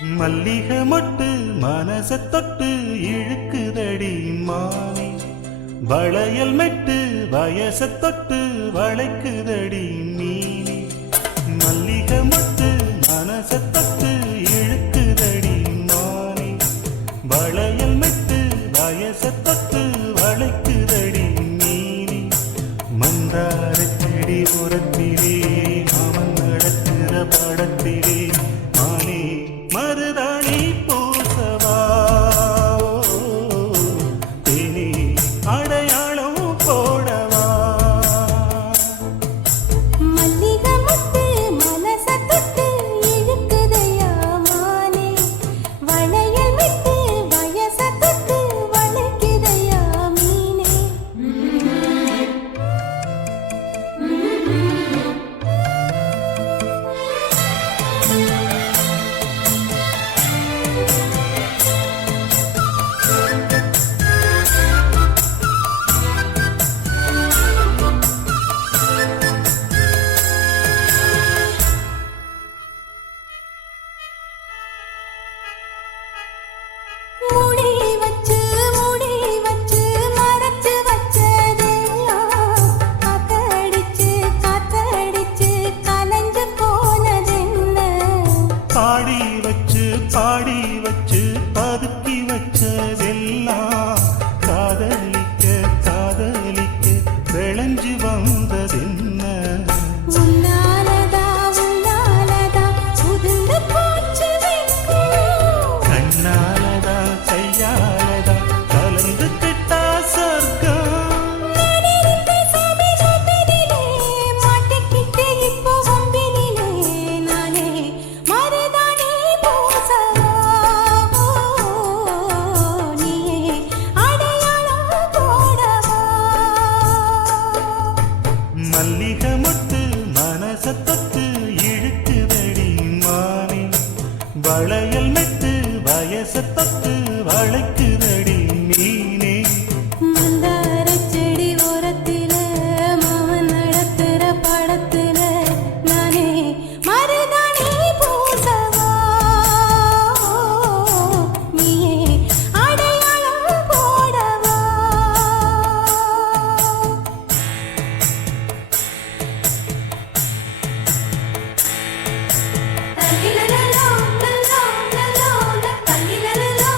மல்லிகை மொட்டு மனச தொட்டு இழுக்குதடி மானே, வளையல் மெட்டு வயச தொட்டு வளைக்குதடி மீனே. மல்லிகை மொட்டு மனச தொட்டு இழுக்குதடி மானே, வளையல் மெட்டு வயச தொட்டு வளைக்குதடி மீனே. மந்தார செடி உரத்திலே அவன் நடக்கிற படத்திலே மானே மருதாணி பூசவா, தேனி அடையாளம் போடவா. மல்லிகை மொட்டு மனச தொட்டு இழுக்குதையா மானே, வளையல் விட்டு வயச தொட்டு வளைக்குதையா மீனே. மூடி வச்சு மறைச்சு வச்சதெல்லாம் காத்தடிச்சு கலைஞ்சு போனதென்ன. பாடி வச்சு பதுக்கி வச்சதெல்லாம் காதலிக்க விளைஞ்சு வந்ததென்ன. உன்னாலதா உதிர்ந்து போச்சு வெட்கம். கண்ணாலதா கையாலதா கலந்து கிட்டா சொர்க்கம். நானிருந்த சமீபத்தினிலே மாட்டிக்கிட்டு இப்போ வம்பினிலே நானே மருதாணி பூசவா, நீயே அடையாளம் போடவா. மல்லிகை மொட்டு மனச தொட்டு இழுக்குதடி மானே, வளையல் மெட்டு வயச தொட்டு வளைக்குதடி மீனே. மந்தாரச் செடி ஓரத்தில மாமன் நடத்துற படத்துல நானே மருதாணி பூசவா, நீயே அடையாளம் போடவா. தல்லிலலலோ லலோ லலோ தல்லிலலலோ.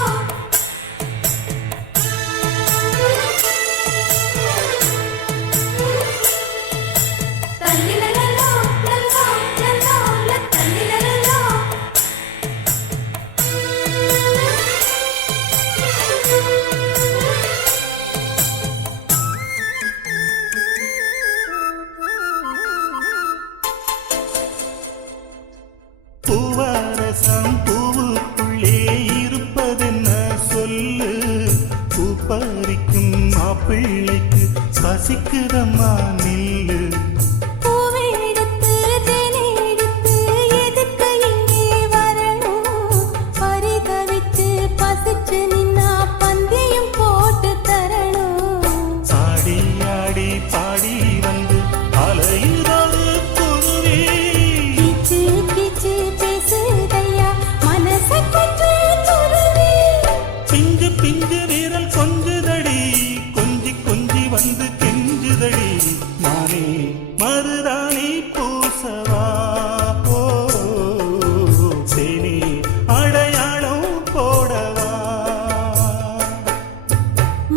தல்லிலலலோ லலோ லலோ தல்லிலலலோ. பூவரசம் பூவுக்குள்ளே இருப்பதென்ன சொல்லு, பூ பறிக்கும் மாப்பிள்ளைக்கு பசிக்குதம்மா நில்லு. பூவெடுத்து தேனெடுத்து எதுக்கு இங்கே வரணும், பரிதவிச்சு பசிச்சு நின்னா பந்தயம் போட்டு தரணும். ஆடி ஆடி பாடி வந்து அலையுதொரு குருவி. கிச்சு கிச்சு பேசுதையா மனச கொஞ்சம் துருவி. பிஞ்சு வீரல் கொஞ்சுதடி, கொஞ்சி வந்து கெஞ்சுதடி மானே மருதாணி பூசவா, ஓ தேனி அடையாளம் போடவா.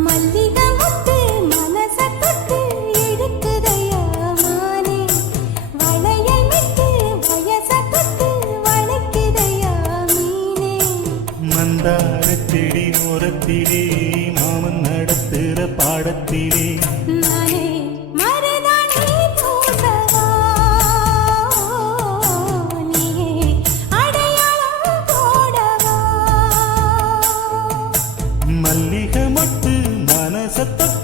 மல்லிகை மொட்டு மனச தொட்டு இழுக்குதையா மானே, வளையல் விட்டு வயச தொட்டு வளைக்குதையா மீனே. மந்தார செடி ஓரத்திலே மாமன் நடத்துற பாடத்திலே நானே மருதாணி பூசவா, நீயே அடையாளம் போடவா. மல்லிகை மொட்டு மனச தொட்டு